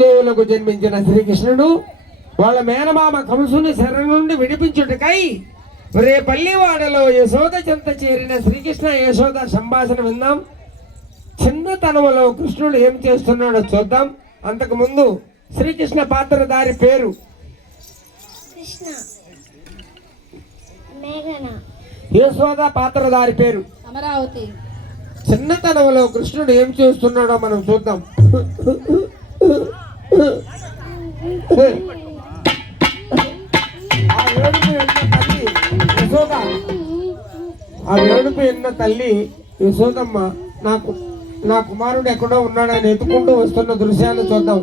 దేవులకు జన్మించిన శ్రీకృష్ణుడు వాళ్ళ మేనమామ కంసుని శర నుండి విడిపించుటకై రే పల్లివాడలో యశోద చెంత చేరిన శ్రీకృష్ణ యశోద సంభాషణ విందాం. చిన్నతనంలో కృష్ణుడు ఏం చేస్తున్నాడో చూద్దాం. అంతకు ముందు శ్రీకృష్ణ పాత్రధారి పేరు యశోద పాత్రధారి పేరు అమరావతి. చిన్నతనంలో కృష్ణుడు ఏం చేస్తున్నాడో మనం చూద్దాం. ఆ ఏడుపు ఎన్న తల్లి యశోదమ్మ నా కుమారుడు ఎక్కడో ఉన్నాడని ఎత్తుకుంటూ వస్తున్న దృశ్యాన్ని చూద్దాం.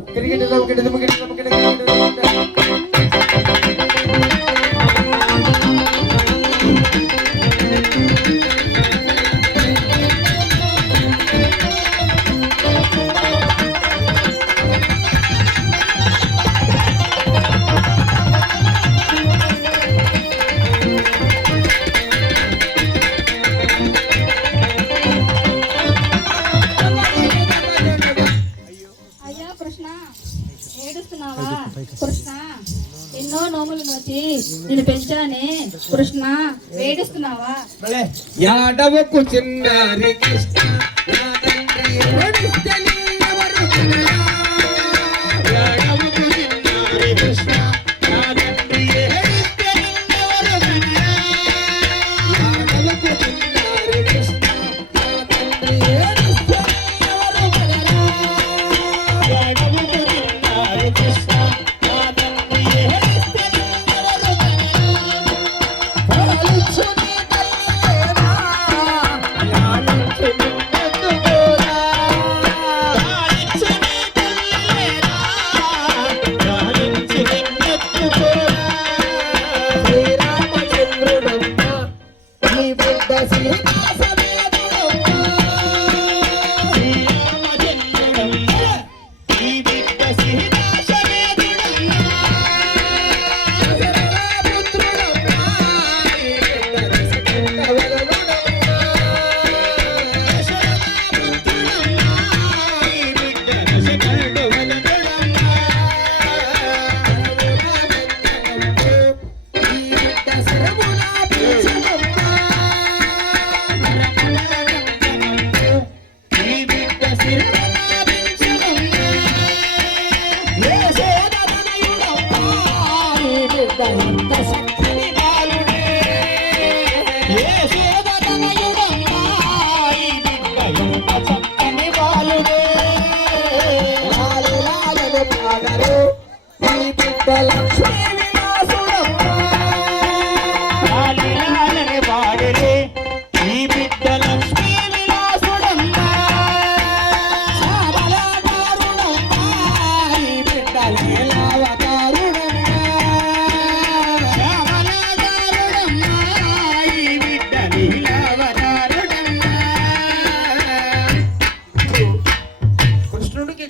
కృష్ణ, ఎన్నో నోములు నోచి నేను పెంచానే కృష్ణ, వేడిస్తున్నావా? యాదవకు చిన్నారి కృష్ణ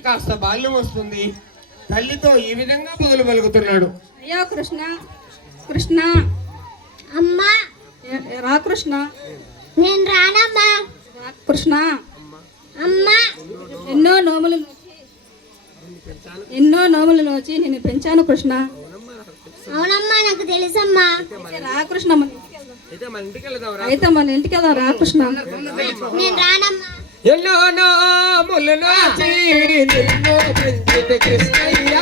కాస్త బాల్యం వస్తుంది. తల్లితో ఈ విధంగా పగులు పలుకుతున్నాడు. అయ్యో కృష్ణ, కృష్ణ అమ్మా రా కృష్ణ. నేను రానమ్మా. కృష్ణ అమ్మా, ఎన్నో నోములు నోచి నేను పెంచాను కృష్ణ. అవునమ్మా, నాకు తెలుసమ్మా. రా కృష్ణ, అయితే మన ఇంటికి వెళ్దాం. రా కృష్ణ. నేను రానమ్మా. ఎన్నో నోములు నోచి నిన్ను పెంచితి కృష్ణయ్య.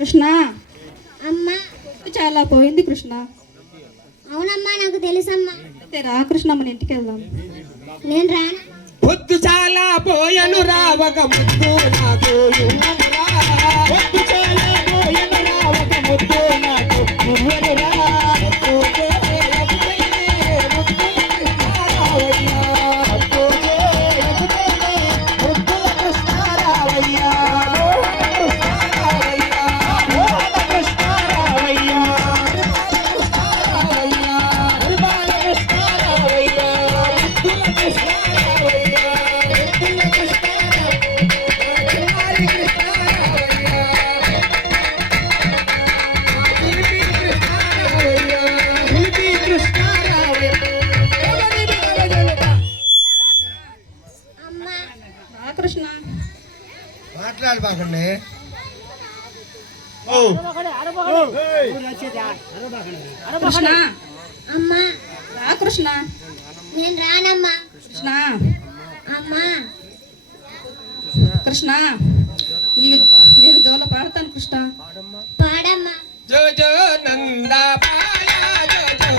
కృష్ణ అమ్మా పొద్దు చాలా పోయింది కృష్ణ. అవునమ్మా నాకు తెలుసమ్మా. అయితే రా కృష్ణ మన ఇంటికి వెళ్దాం. నేను రానా పొద్దు చాలా పోయను రావక ముద్దు నాకు నువ్వురా. పొద్దు చాలా పోయను రావక ముద్దు నాకు నువ్వురా. పొద్దుకే ఎప్పుడైనే ముద్దుల కృష్ణారావయ్య. పొద్దుకే ఎప్పుడైనే ముద్దుల కృష్ణారావయ్య. మోహన కృష్ణారావయ్య. నిర్మల కృష్ణారావయ్య. ముద్దుల కృష్ణారావయ్య. ముద్దుల అమ్మా రా కృష్ణ. మాట్లాడబాకండి. కృష్ణ అమ్మా రా కృష్ణ. నేను రానమ్మా. కృష్ణ అమ్మా కృష్ణ నేను జోల పాడతాను కృష్ణ. పాడమ్మా. జో జో నందా పాయ జో జో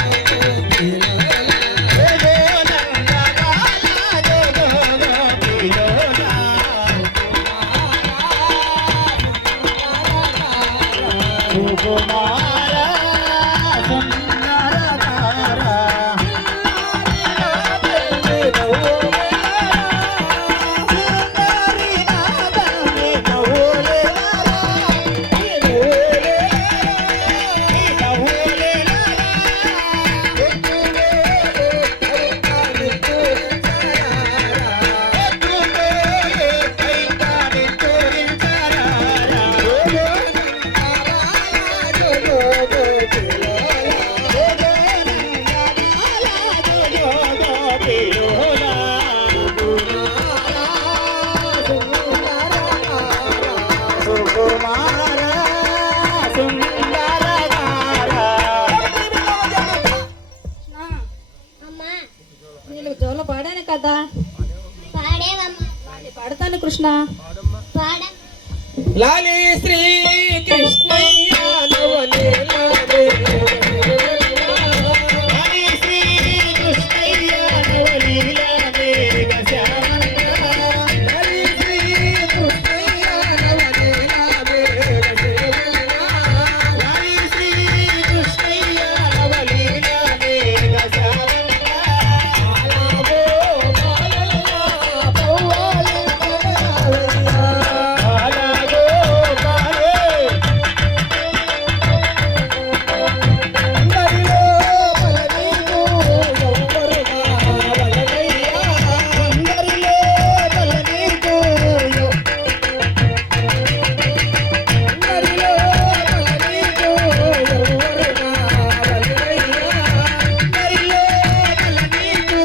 అమ్మా నేను జోల పాడాను కదా, పాడేవమ్మా. పాడతాను కృష్ణ. పాడ లాలి శ్రీ కృష్ణయ్య నవలీలాలే. లాలి శ్రీ కృష్ణయ్య నవలీలాలే గశానంద. లాలి శ్రీ కృష్ణయ్య నవలీలాలే గశానంద. లాలి శ్రీ కృష్ణయ్య నవలీలాలే గశానంద. ఆలాబో బాలయ్య పవ్వాలి పవ్వాలయ్య. ఆలాబో బాలే. అందరిలో బలనీకు ఎవ్వరుగా బలనయ్య. అందరిలో బలనీకు అందరిలో బలనీకు ఎవ్వరుగా బలనయ్య. అందరిలో బలనీకు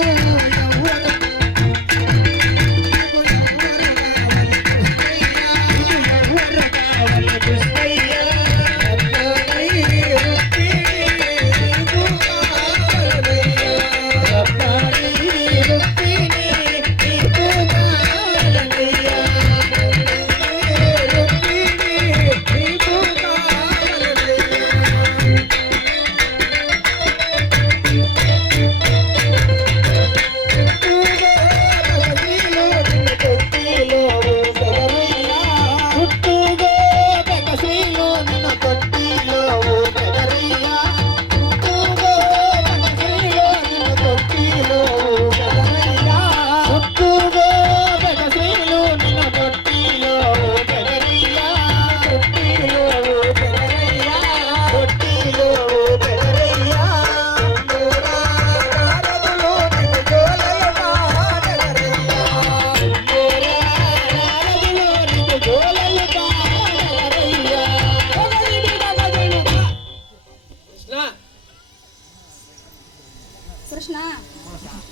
కృష్ణ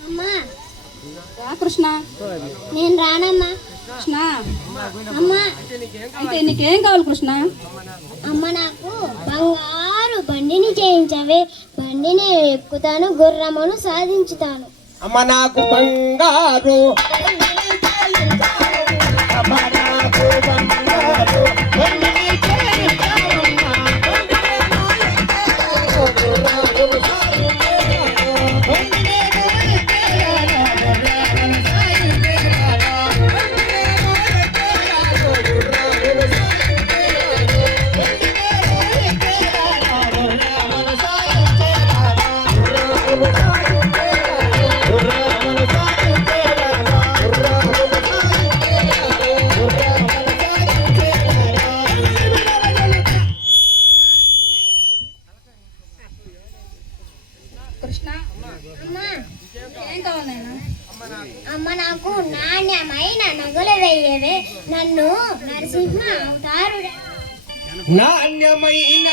అమ్మా రా కృష్ణ. నేను రానమ్మా. కృష్ణ అమ్మా అయితే నీకేం కావాలి కృష్ణ? అమ్మ నాకు బంగారు బండిని చేయించవే. బండిని ఎక్కుతాను, గుర్రమును సాధించుతాను. అమ్మ నాకు బంగారు అమ్మ నాకు బంగారు బండిని చేయిస్తావు. నాణ్యమైన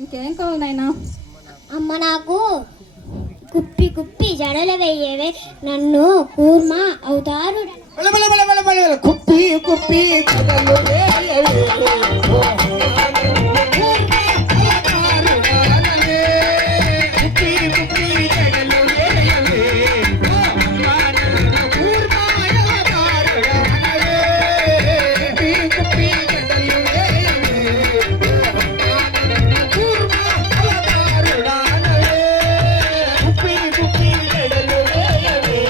ఇంకేం కావాలి నాయనా? అమ్మ నాకు కుప్పి కుప్పి జడలు వేయవే నన్ను కూర్మా అవుతారు కుప్పి కుప్పి కథలు వేయవే. కుప్పి కుప్పి కథలు వేయవే. కుప్పి కుప్పి కథలు వేయవే. కుప్పి కుప్పి కథలు వేయవే.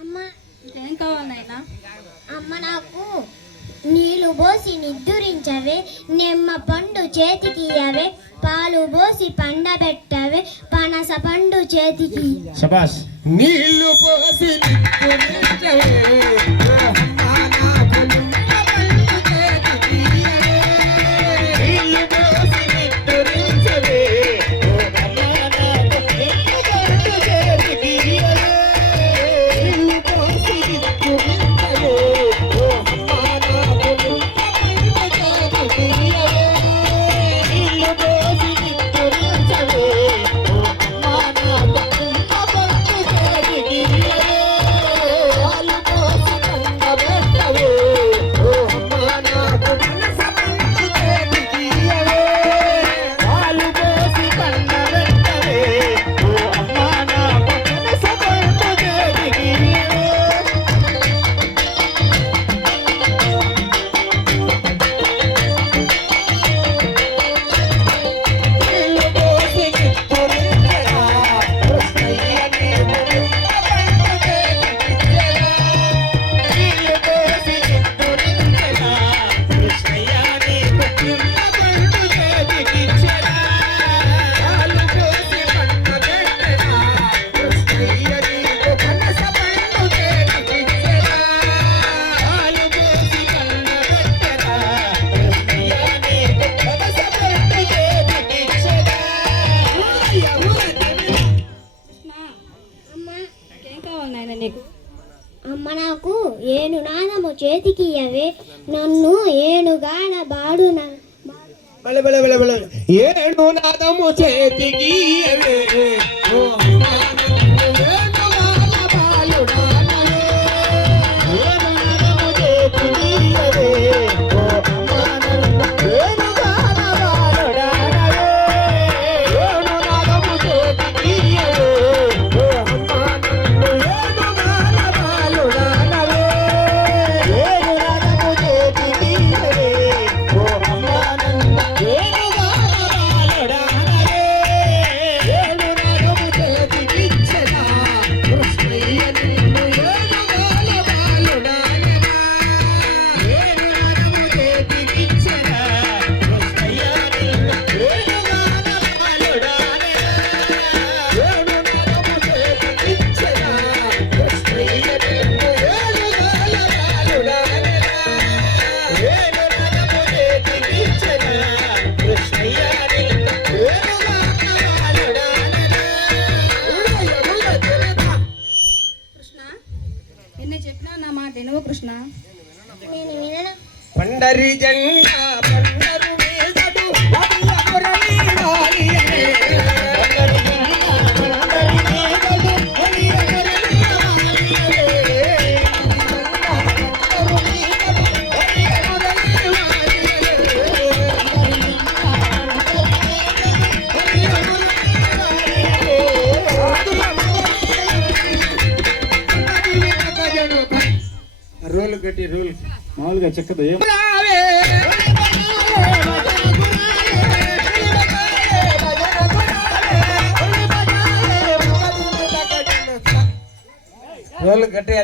అమ్మ ఇంకేం కావాలి నాయనా? అమ్మ నాకు నీళ్లు పోసి నిద్దురించవే నిమ్మ పండు చేతికి ఇయ్యవే పాలు పోసి పండబెట్టవే పనస పండు చేతికి శబాష్. నీళ్లు పోసి నిద్దురించవే. నీళ్లు పోసి నిద్దురించవే. నీళ్లు పోసి నిద్దురించవే. నీళ్లు పోసి నిద్దురించవే. ఇంకేం కావాలి నాయనా నీకు? అమ్మ నాకు ఏనునాదము చేతికి ఇయ్యవే నన్ను ఏనుగాన బాడున ఏడు నాదము చేతికి ఇయ్యవే. ఓ అమ్మా నన్ను వేణుగాన బాలుడానవే. ఏడు నాదము చేతికి ఇయ్యవే. ఓ అమ్మా నన్ను వేణుగాన బాలుడానవే. ఏడు నాదము చేతికి ఇయ్యవే. ఓ అమ్మా నన్ను వేణుగాన బాలుడానవే. ఏడు నాదము చేతికి ఇయ్యవే. ఓ అమ్మా నన్ను వేణుగాన బాలుడానవే. ఏడు నాదము చేతికి పండరి జెండా పండరు మీదడు వదియ మురళి వారియే. రోల్ గట్టి రోల్ మామూలుగా చెక్కదు ఏం రోల్ గట్టి